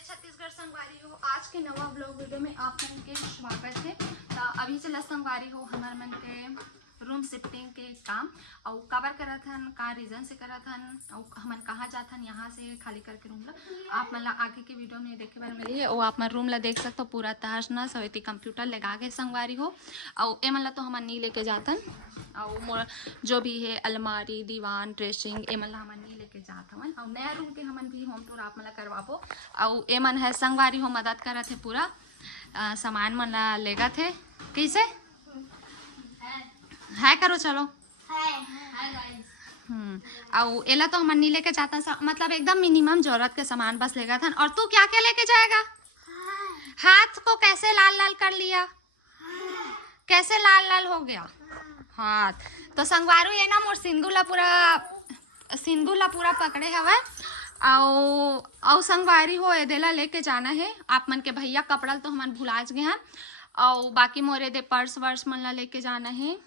जय छत्तीसगढ़ संगवारी हो। आज के नवा ब्लॉग वीडियो में आप मन के स्वागत है। तो अभी चला संगवारी हो हमार मन के रूम शिफ्टिंग के काम और काबर करत हन, का रीजन से करत हन और हमन कहाँ जात हन यहाँ से खाली करके रूम ला आप मन ला आगे के वीडियो में देखे बार मिली है। और आप मन रूम ला देख सकते हो पूरा तहस नहस सवेती कंप्यूटर लगा के संगवारी हो। और ए मन ला तो हमन नहीं लेके जातन और जो भी है अलमारी दीवान ड्रेसिंग ए मन ला हमन नहीं लेके जात हवन। और नया रूम के हमन भी होम टूर आप मन ला करवाबो। और ए मन है संगवारी हो मदद करत है पूरा सामान मन ला लेगत है। कैसे हाय करो चलो और एला तो हम नहीं लेके जाता मतलब एकदम मिनिमम जरूरत के सामान बस लेगा था। और तू क्या क्या लेके जाएगा? हाथ को कैसे लाल लाल कर लिया? कैसे लाल लाल हो गया हाथ? तो संगवारू ये ना मोर सिंदूर ला पूरा पकड़े हवे और संगवारी हो एदेला लेके जाना है। आप मन के भैया कपड़ा तो हमन भुला गए हैं और बाकी मोरे दे पर्स वर्स मन ला लेके जाना है।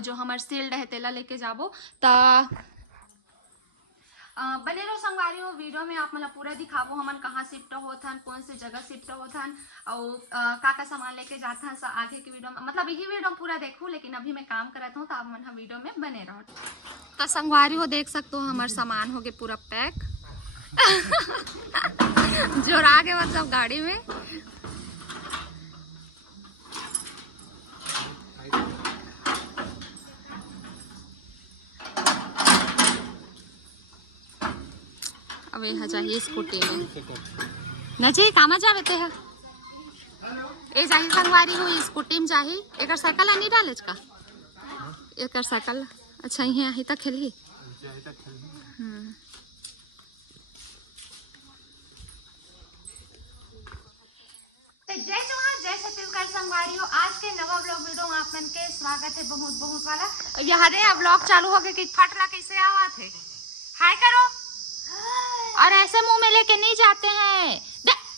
जो हमार सील्ड है तेला लेके जाबो। तो बने रहो संगवारी हो वीडियो में आप मतलब पूरा दिखाबो हमन कहाँ शिफ्ट होथन, कौन से जगह शिफ्ट होथन और का सामान लेके जात हन। आगे की वीडियो में मतलब यही वीडियो पूरा देखूं, लेकिन अभी मैं काम करत हूँ तो आप मन वीडियो में बने रहो। तो संगवारी हो देख सकते हो हमार सामान हो गए पूरा पैक जोड़ा के मतलब गाड़ी में। अब यहाँ चाहिए स्कूटी में न चाहिए कामा जावे ते है ए चाहिए संगवारी हो स्कूटी में चाहिए। एक साइकिल नहीं डाले का एक साइकिल अच्छा यही तक खेली। जय जवान जय छत्तीसगढ़ संगवारी हो। आज के नवा ब्लॉग वीडियो में आप मन के स्वागत है बहुत बहुत वाला। यहाँ दे ब्लॉग चालू हो गए कि फटला कैसे आवा थे। हाय करो और ऐसे मुंह में लेके नहीं जाते हैं।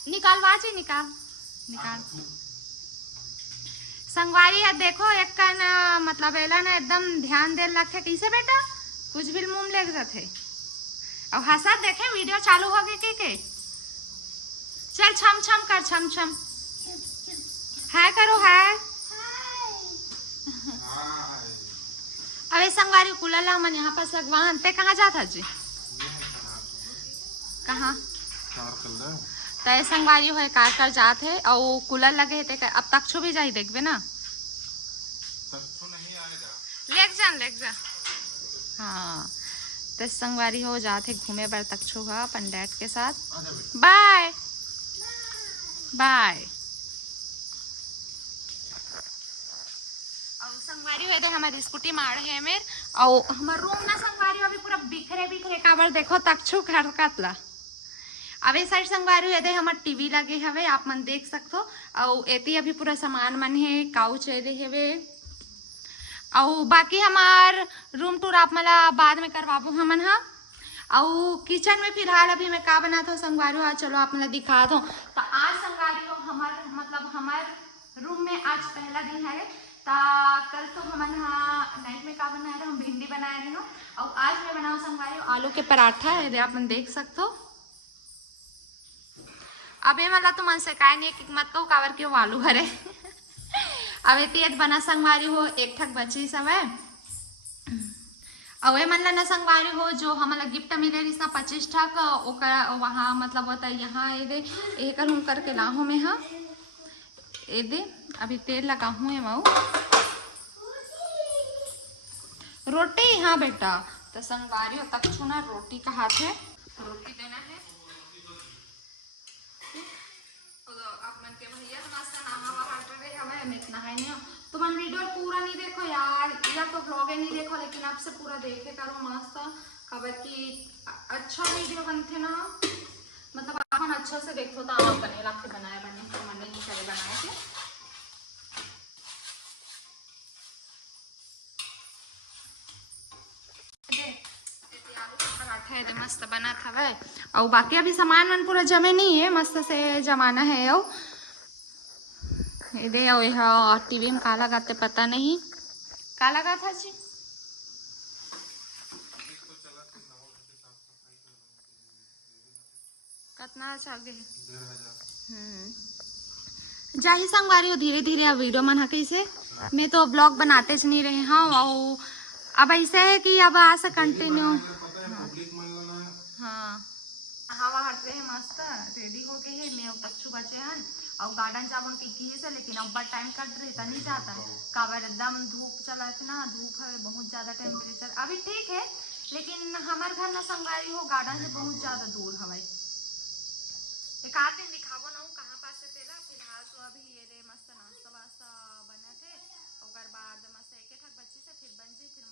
निकाल बाजी निकाल निकाल संगवारी है देखो एक का ना मतलब एला ना एकदम ध्यान दे रखे कैसे बेटा कुछ भी मुंह में ले जाते और हंसा देखे वीडियो चालू हो गई के चल छम छम कर छम छम हाय करो हाय। अरे संगवारी कूलर ला मन यहाँ पास लगवान ते कहाँ जाता जी कहाँ तय संगवारी हो कार कर जात है और कूलर लगे है अब तक भी जाई देखबे ना लेक जा हाँ तो संगवारी हो जाते घूमे बार तक्षु है अपन डैड के साथ। Bye bye. और संगवारी हो तो हमारी स्कूटी मार है मेर और हमारा रूम ना संगवारी अभी पूरा बिखरे काबर देखो तक्षु खड़कतला। अब इस साइड संगवारी है हमार टीवी लगे हवे आप मन देख सकते हो। और एती अभी पूरा सामान मन है काउच हवे और बाकी हमार रूम टूर आप मला बाद में करवाबो हमन हा। और किचन में फिलहाल अभी मैं का बना था संगवारी हो चलो आप मला दिखा दो। तो आज संगवारी हो हमार मतलब हमार रूम में आज पहला दिन है। कल तो हमन नाइट में का बनाए रहे हम भिंडी बनाए रहे हो और आज मैं बनाऊँ संगवारी हो आलू के पराठा है आप मन देख सकते हो। अबे मला तो मन से काय नहीं कि मत कहो कावर क्यों आलू हरे अब एत बना संगवारी हो एक ठक बची सब है और मन ला न संगवारी हो जो हमारा गिफ्ट मिले रही 25 ठक वहाँ मतलब होता है यहाँ एक करके लाहू में हाँ ए दे अभी तेल लगा हूँ माऊ रोटी हाँ बेटा। तो संगवारी हो तक छूना रोटी का हाथ है रोटी देना है। तो मन वीडियो पूरा नहीं देखो यार या तो ब्लॉग नहीं देखो लेकिन अब से पूरा देखे करो मस्त खबर की अच्छा वीडियो बनते ना मतलब अपन अच्छा से देखो तो आप बने लाख बनाए बने तो मन नहीं करे बनाए थे। पराठा है मस्त बना था वह और बाकी अभी सामान मन पूरा जमे नहीं है मस्त से जमाना है। और दे टीवी में का लगाते पता नहीं का लगा था जी कितना चल गए जाही संगवारी हो धीरे धीरे अब वीडियो मन कैसे मैं तो ब्लॉग बनाते ज नहीं रहे हाँ और अब ऐसे है कि अब आज से कंटिन्यू हाँ हवा हट रहे मस्त रेडी हो गए है मैं तच्चू बचे हैं और गार्डन जावन की से लेकिन अब टाइम कट रहता नहीं जाता काबर एकदम धूप चला थी ना धूप है बहुत ज्यादा टेम्परेचर अभी ठीक है लेकिन हमारे घर ना संगवारी हो गार्डन से बहुत ज्यादा दूर हमारे एक आध दिन दिखावो ना